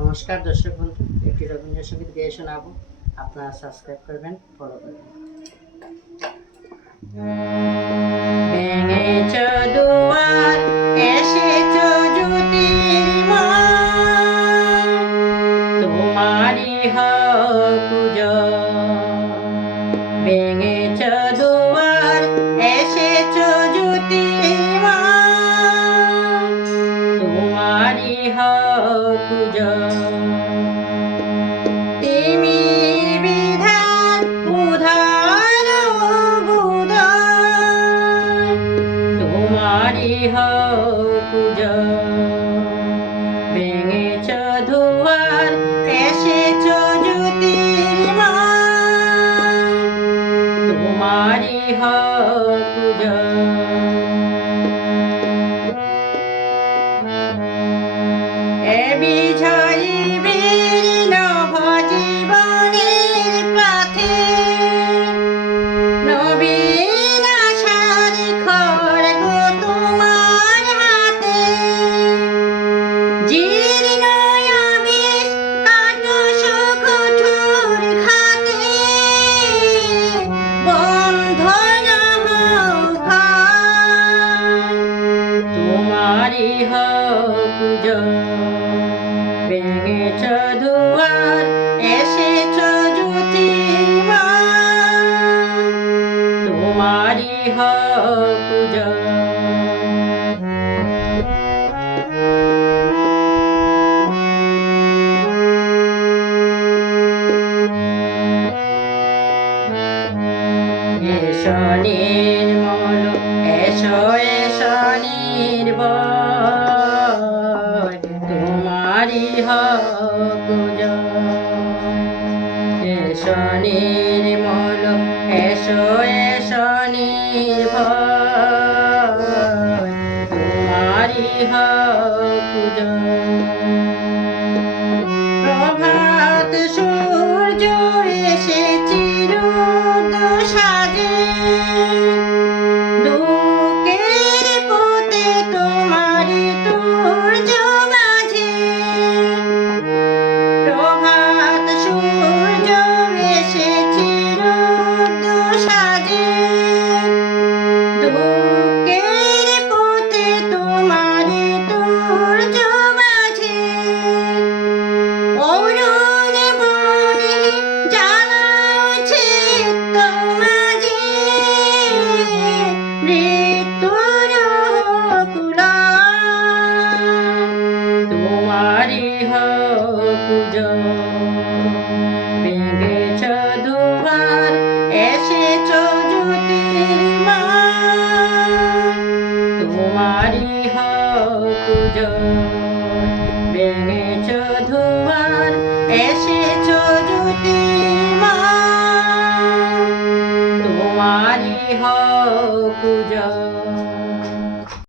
নমস্কার দর্শক বন্ধু, একটি রবীন্দ্রসঙ্গীত গেয়ে শোনাবো। আপনারা সাবস্ক্রাইব করবেন, ফলো করবেন। ভেঙেছ দুয়ার, এসেছ জ্যোতির্ময়, তোমারই হোক পূজা। ভেঙেছ দুয়ার, এসেছ জ্যোতির্ময়, তোমারই হোক পূজা। তিমির বিধান উধার বুধায়, তোমারই হোক পূজা। ভেঙেছ দুয়ার, এসেছ জ্যোতির্ময়, তোমারই হোক পূজা। এ বিজয়ী বীর নভ জীবনের পথে, নবীন আশার খড়গ তোমার হাতে। জীর্ণ আবেশ কাটছ কঠোর খাতে, বন্ধন হোক তোমারই হোক পূজা। ভেঙেছ দুয়ার, এসেছ জ্যোতির্ময়, তোমারই হোক পূজা। এসো নির্মল, এসো এসো নির্ভয়, তোমারই হোক পূজা। এসো নির্মল, এসো এসো নির্ভয়, তোমারই হোক পূজা। প্রভাত সূর্য এসে চিরুদ সাজে, দুঃখের পথে তোমারই তুর্য বাজে। প্রভাত সূর্য এসে চিরুদ সাজে, দুঃখের পথে তোমারই তুর্য বাজে। অরুণ বনে জ্বালাচ্ছে তোমাজে, মৃত্যুর কুলা, তোমারই হোক পূজা। ভেঙেছ দুয়ার, এসেছ জ্যোতির্ময়, তোমারই হোক পূজা। ভেঙেছ দুয়ার, এসে